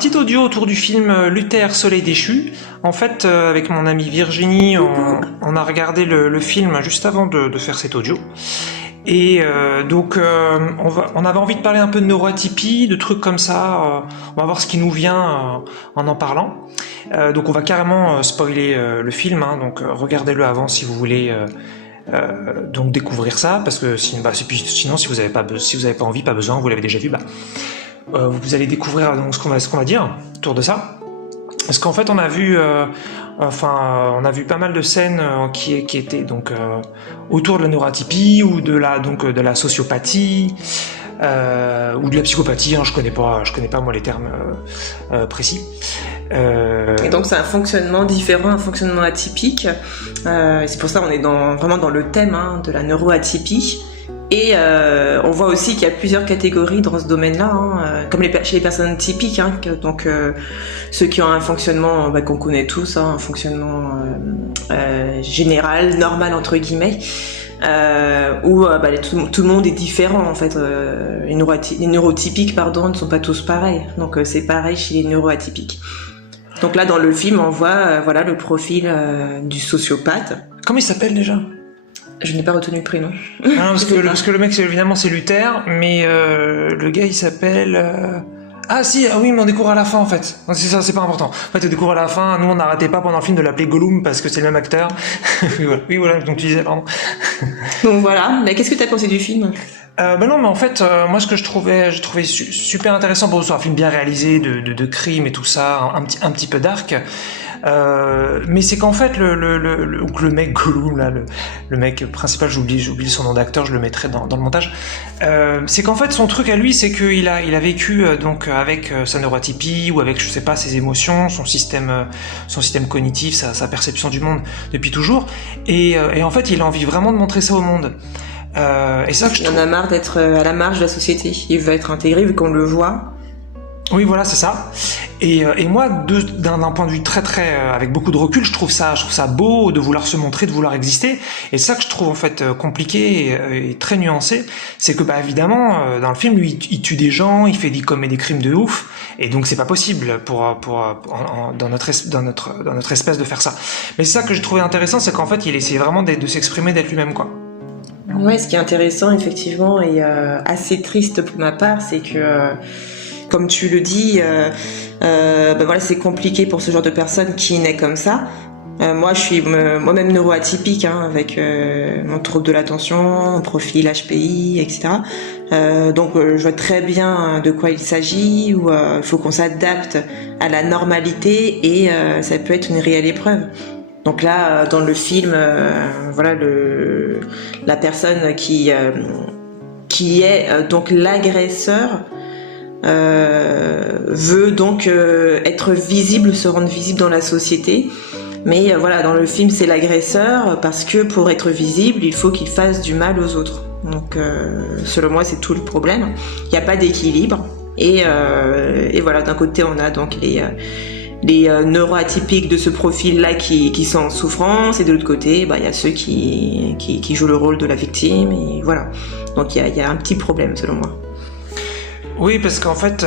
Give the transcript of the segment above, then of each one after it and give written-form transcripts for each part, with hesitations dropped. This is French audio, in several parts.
petit audio autour du film Luther, Soleil déchu. En fait, avec mon amie Virginie, on a regardé le film juste avant de faire cet audio. Et donc, on avait envie de parler un peu de neuroatypie, de trucs comme ça. On va voir ce qui nous vient en parlant. Donc, on va carrément spoiler le film. Hein, donc, regardez-le avant si vous voulez. Donc découvrir ça, parce que sinon si vous n'avez pas envie, pas besoin, vous l'avez déjà vu, vous allez découvrir donc ce qu'on va dire autour de ça. Parce qu'en fait on a vu pas mal de scènes qui étaient donc autour de la neuroatypie ou de la sociopathie ou de la psychopathie, hein, je connais pas moi les termes précis. Et donc c'est un fonctionnement différent, un fonctionnement atypique. C'est pour ça qu'on est vraiment dans le thème de la neuroatypie. Et on voit aussi qu'il y a plusieurs catégories dans ce domaine-là, comme chez les personnes typiques, donc ceux qui ont un fonctionnement qu'on connaît tous, un fonctionnement général, normal entre guillemets, où tout le monde est différent en fait. Les neurotypiques ne sont pas tous pareils, donc c'est pareil chez les neuroatypiques. Donc là dans le film on voit le profil du sociopathe. Comment il s'appelle déjà ? Je n'ai pas retenu le prénom. Non, parce que le mec, évidemment, c'est Luther, mais le gars, il s'appelle... oui, mais on découvre à la fin, en fait. C'est ça, c'est pas important. En fait, on découvre à la fin. Nous, on n'arrêtait pas pendant le film de l'appeler Gollum, parce que c'est le même acteur. Oui, voilà, donc tu disais, pardon. Donc voilà, mais qu'est-ce que tu as pensé du film ? Non, mais en fait, moi, ce que je trouvais super intéressant, bon, c'est un film bien réalisé, de crime et tout ça, un petit peu dark. Mais c'est qu'en fait le mec Gollum là, le mec principal, j'oublie son nom d'acteur, je le mettrai dans le montage. C'est qu'en fait son truc à lui, c'est qu'il a vécu donc avec sa neuroatypie ou avec je sais pas ses émotions, son système cognitif, sa perception du monde depuis toujours. Et en fait il a envie vraiment de montrer ça au monde. Et ça, il en a marre d'être à la marge de la société. Il veut être intégré vu qu'on le voit. Oui, voilà, c'est ça. Et moi, d'un point de vue très très avec beaucoup de recul, je trouve ça beau de vouloir se montrer, de vouloir exister. Et ça que je trouve en fait compliqué et très nuancé, c'est que évidemment dans le film, lui, il tue des gens, il commet des crimes de ouf, et donc c'est pas possible dans notre espèce de faire ça. Mais c'est ça que j'ai trouvé intéressant, c'est qu'en fait, il essayait vraiment de s'exprimer, d'être lui-même, quoi. Ouais, ce qui est intéressant effectivement et assez triste pour ma part, c'est que comme tu le dis, c'est compliqué pour ce genre de personne qui naît comme ça. Moi, je suis moi-même neuroatypique, avec mon trouble de l'attention, mon profil HPI, etc. Donc, je vois très bien de quoi il s'agit, où il faut qu'on s'adapte à la normalité et ça peut être une réelle épreuve. Donc là, dans le film, la personne qui est donc l'agresseur veut donc être visible, se rendre visible dans la société. Mais dans le film, c'est l'agresseur parce que pour être visible, il faut qu'il fasse du mal aux autres. Donc, selon moi, c'est tout le problème. Il n'y a pas d'équilibre. Et voilà, d'un côté, on a donc les neuroatypiques de ce profil-là qui sont en souffrance, et de l'autre côté, il y a ceux qui jouent le rôle de la victime, et voilà. Donc il y a un petit problème selon moi. Oui, parce qu'en fait,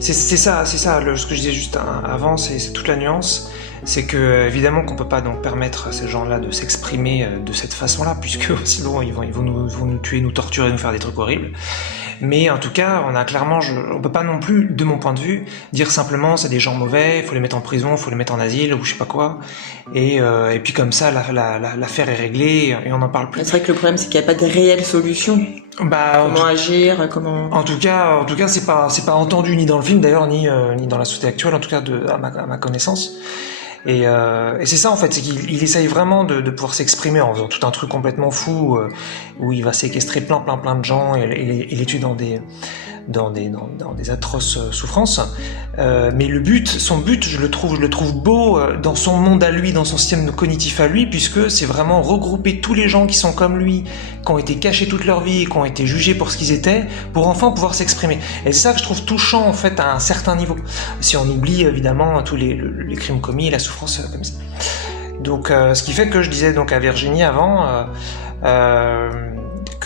c'est ça, ce que je disais juste avant, c'est toute la nuance. C'est que évidemment qu'on peut pas donc permettre à ces gens-là de s'exprimer de cette façon-là, puisque sinon ils vont nous tuer, nous torturer, nous faire des trucs horribles. Mais en tout cas, on peut pas non plus, de mon point de vue, dire simplement c'est des gens mauvais, il faut les mettre en prison, il faut les mettre en asile ou je sais pas quoi. Et puis comme ça, l'affaire est réglée et on n'en parle plus. C'est vrai que le problème, c'est qu'il n'y a pas de réelle solution. Comment agir, comment... En tout cas, c'est pas entendu ni dans le film d'ailleurs, ni dans la société actuelle, en tout cas à ma connaissance. Et c'est ça en fait, c'est qu'il essaye vraiment de pouvoir s'exprimer en faisant tout un truc complètement fou où il va séquestrer plein de gens et les tuer dans des atroces souffrances. Mais son but, je le trouve beau dans son monde à lui, dans son système cognitif à lui, puisque c'est vraiment regrouper tous les gens qui sont comme lui, qui ont été cachés toute leur vie, qui ont été jugés pour ce qu'ils étaient, pour enfin pouvoir s'exprimer. Et c'est ça que je trouve touchant en fait à un certain niveau. Si on oublie évidemment tous les crimes commis et la souffrance comme ça. Donc ce qui fait que je disais donc à Virginie avant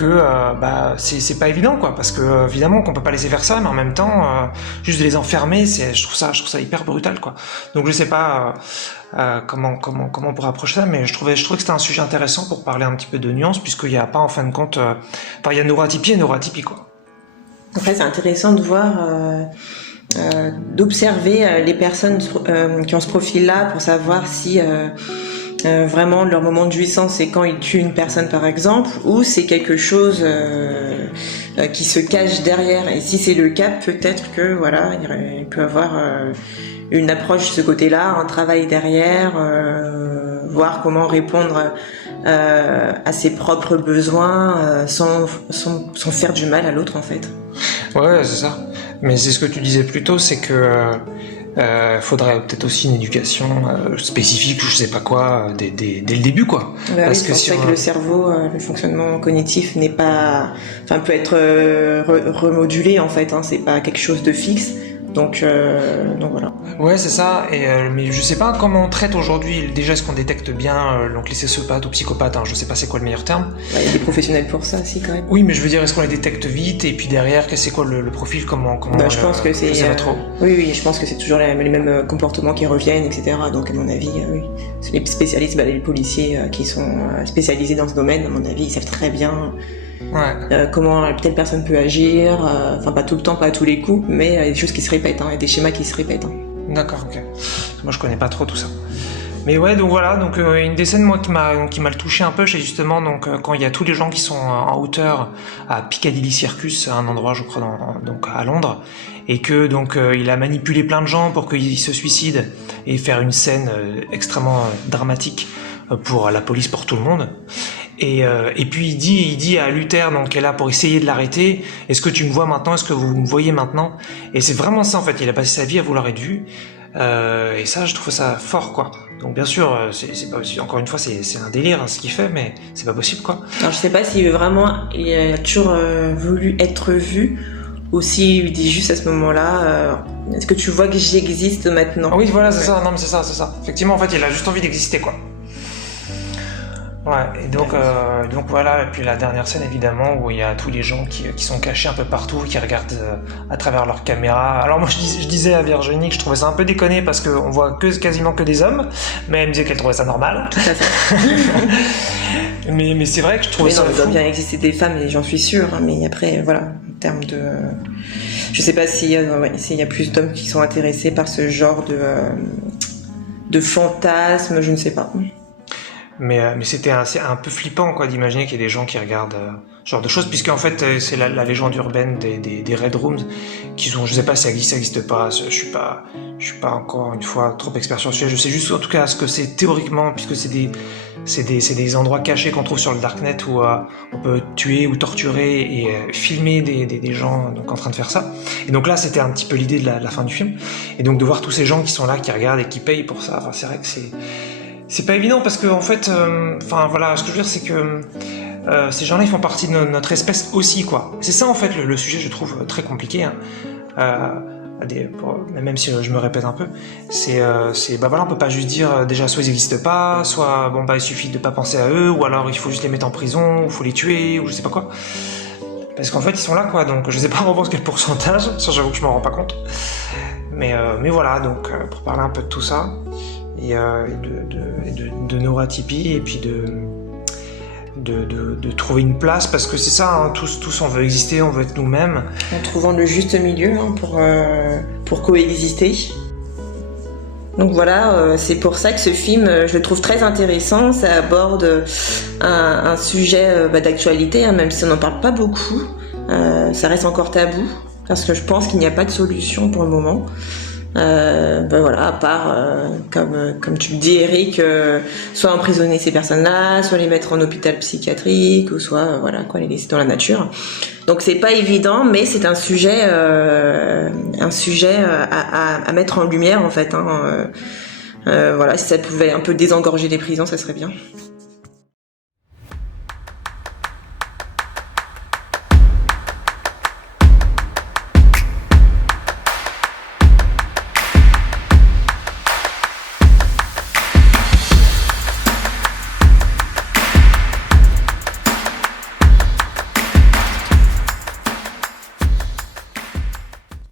que c'est pas évident, quoi, parce que évidemment qu'on peut pas laisser faire ça, mais en même temps juste de les enfermer, je trouve ça hyper brutal, quoi. Donc je sais pas comment on pourrait approcher ça, mais je trouvais que c'était un sujet intéressant pour parler un petit peu de nuances, puisqu'il y a pas en fin de compte, il y a neuroatypie et neuroatypie, quoi. Après, c'est intéressant de voir, d'observer les personnes qui ont ce profil-là pour savoir si vraiment leur moment de jouissance c'est quand ils tuent une personne par exemple, ou c'est quelque chose qui se cache derrière. Et si c'est le cas, peut-être que voilà, il peut avoir une approche de ce côté-là, un travail derrière, voir comment répondre à ses propres besoins sans faire du mal à l'autre en fait. Ouais, c'est ça. Mais c'est ce que tu disais plus tôt, c'est que faudrait peut-être aussi une éducation spécifique, je sais pas quoi, dès le début, quoi. Parce que c'est vrai que le cerveau, le fonctionnement cognitif n'est pas, peut être remodulé en fait. C'est pas quelque chose de fixe. Donc voilà. Ouais, c'est ça. Mais je sais pas comment on traite aujourd'hui. Déjà, est-ce qu'on détecte bien donc les sociopathes ou psychopathes, je sais pas c'est quoi le meilleur terme. Il y a des professionnels pour ça aussi quand même. Oui, mais je veux dire, est-ce qu'on les détecte vite, et puis derrière, c'est quoi le profil, comment je pense que c'est trop. Oui, je pense que c'est toujours les mêmes comportements qui reviennent, etc. Donc à mon avis, oui. Les spécialistes, les policiers qui sont spécialisés dans ce domaine, à mon avis, ils savent très bien. Ouais. Comment telle personne peut agir, pas tout le temps, pas à tous les coups, mais il y a des choses qui se répètent, il y a des schémas qui se répètent. D'accord, ok. Moi je connais pas trop tout ça. Mais ouais, donc voilà, une des scènes moi qui m'a le touché un peu, c'est justement quand il y a tous les gens qui sont en hauteur à Piccadilly Circus, un endroit je crois donc à Londres, et que il a manipulé plein de gens pour qu'ils se suicident et faire une scène extrêmement dramatique pour la police, pour tout le monde. Et puis il dit à Luther, qui est là pour essayer de l'arrêter, est-ce que tu me vois maintenant, est-ce que vous me voyez maintenant? Et c'est vraiment ça en fait, il a passé sa vie à vouloir être vu, et ça je trouve ça fort, quoi. Donc bien sûr, c'est pas possible. Encore une fois, c'est un délire ce qu'il fait, mais c'est pas possible, quoi. Alors je sais pas s'il a toujours voulu être vu, ou s'il dit juste à ce moment-là, est-ce que tu vois que j'existe maintenant? Oui, voilà, c'est ça. Non, mais c'est ça. Effectivement, en fait, il a juste envie d'exister, quoi. Ouais, et donc voilà, et puis la dernière scène évidemment où il y a tous les gens qui sont cachés un peu partout, qui regardent à travers leur caméra. Alors moi je disais à Virginie que je trouvais ça un peu déconné parce qu'on voit quasiment que des hommes, mais elle me disait qu'elle trouvait ça normal. Tout à fait. mais c'est vrai que je trouvais ça fou. Il doit bien exister des femmes, et j'en suis sûre, mais après voilà, en termes de... Je sais pas s'il y a plus d'hommes qui sont intéressés par ce genre de fantasme, je ne sais pas. Mais c'était un peu flippant, quoi, d'imaginer qu'il y a des gens qui regardent ce genre de choses, puisqu'en fait c'est la légende urbaine des Red Rooms qui sont, je sais pas si ça existe pas, je suis pas encore une fois trop expert sur le sujet, je sais juste en tout cas ce que c'est théoriquement, puisque c'est des endroits cachés qu'on trouve sur le darknet où on peut tuer ou torturer et filmer des gens en train de faire ça. Et donc là c'était un petit peu l'idée de la fin du film, et donc de voir tous ces gens qui sont là, qui regardent et qui payent pour ça, c'est vrai que c'est pas évident, parce que en fait, voilà, ce que je veux dire, c'est que ces gens-là, ils font partie de notre espèce aussi, quoi. C'est ça en fait le sujet, je trouve très compliqué. Même si je me répète un peu, voilà, on peut pas juste dire déjà soit ils existent pas, soit il suffit de pas penser à eux, ou alors il faut juste les mettre en prison, ou il faut les tuer, ou je sais pas quoi. Parce qu'en fait ils sont là, quoi. Donc je sais pas vraiment quel pourcentage, ça j'avoue que je m'en rends pas compte. Mais voilà, donc pour parler un peu de tout ça. Et de neuroatypie, et puis de trouver une place, parce que c'est ça, tous on veut exister, on veut être nous-mêmes. En trouvant le juste milieu pour coexister. Donc voilà, c'est pour ça que ce film, je le trouve très intéressant. Ça aborde un sujet d'actualité, même si on n'en parle pas beaucoup. Ça reste encore tabou, parce que je pense qu'il n'y a pas de solution pour le moment. Voilà, à part comme tu le dis, Eric, soit emprisonner ces personnes-là, soit les mettre en hôpital psychiatrique, ou soit voilà quoi, les laisser dans la nature. Donc c'est pas évident, mais c'est un sujet à mettre en lumière en fait. Voilà, si ça pouvait un peu désengorger les prisons, ça serait bien.